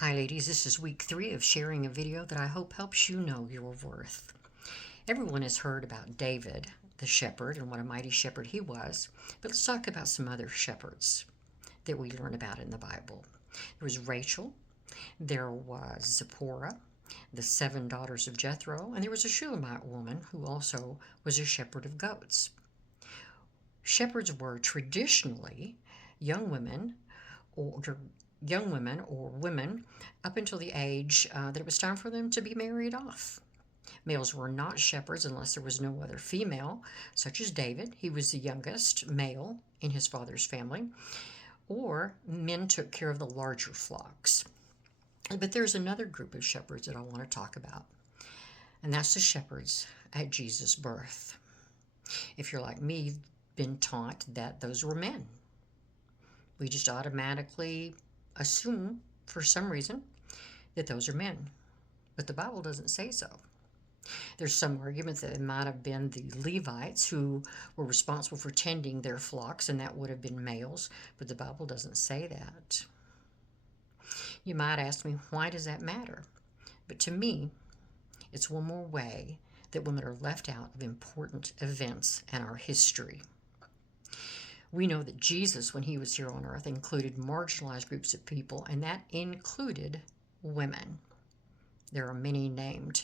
Hi ladies, this is week 3 of sharing a video that I hope helps you know your worth. Everyone has heard about David, the shepherd, and what a mighty shepherd he was, but let's talk about some other shepherds that we learn about in the Bible. There was Rachel, there was Zipporah, the 7 daughters of Jethro, and there was a Shulamite woman who also was a shepherd of goats. Shepherds were traditionally young women or women up until the age that it was time for them to be married off. Males were not shepherds unless there was no other female, such as David. He was the youngest male in his father's family, or men took care of the larger flocks. But there's another group of shepherds that I want to talk about, and that's the shepherds at Jesus' birth. If you're like me, you've been taught that those were men. We just automatically assume, for some reason, that those are men. But the Bible doesn't say so. There's some argument that it might have been the Levites who were responsible for tending their flocks, and that would have been males, but the Bible doesn't say that. You might ask me, why does that matter? But to me, it's one more way that women are left out of important events in our history. We know that Jesus, when he was here on earth, included marginalized groups of people, and that included women. There are many named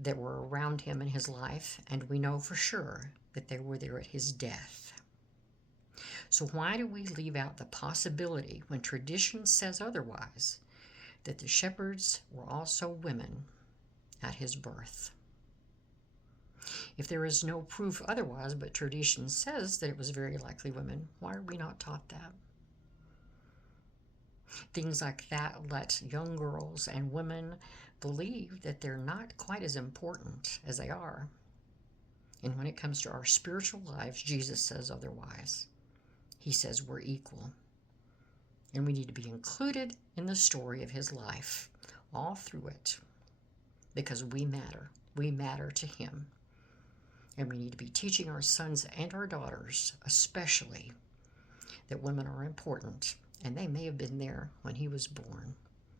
that were around him in his life, and we know for sure that they were there at his death. So why do we leave out the possibility, when tradition says otherwise, that the shepherds were also women at his birth? If there is no proof otherwise, but tradition says that it was very likely women, why are we not taught that? Things like that let young girls and women believe that they're not quite as important as they are. And when it comes to our spiritual lives, Jesus says otherwise. He says we're equal. And we need to be included in the story of his life, all through it, because we matter. We matter to him. And we need to be teaching our sons and our daughters, especially, that women are important. And they may have been there when he was born.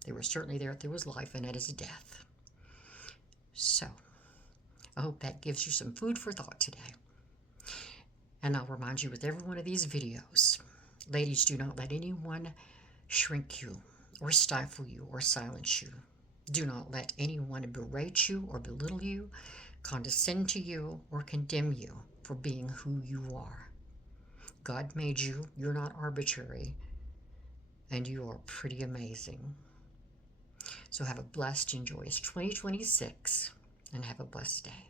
They were certainly there through his life and at his death. So, I hope that gives you some food for thought today. And I'll remind you with every one of these videos, ladies, do not let anyone shrink you or stifle you or silence you. Do not let anyone berate you or belittle you, condescend to you, or condemn you for being who you are. God made you. You're not arbitrary. And you are pretty amazing. So have a blessed and joyous 2026, and have a blessed day.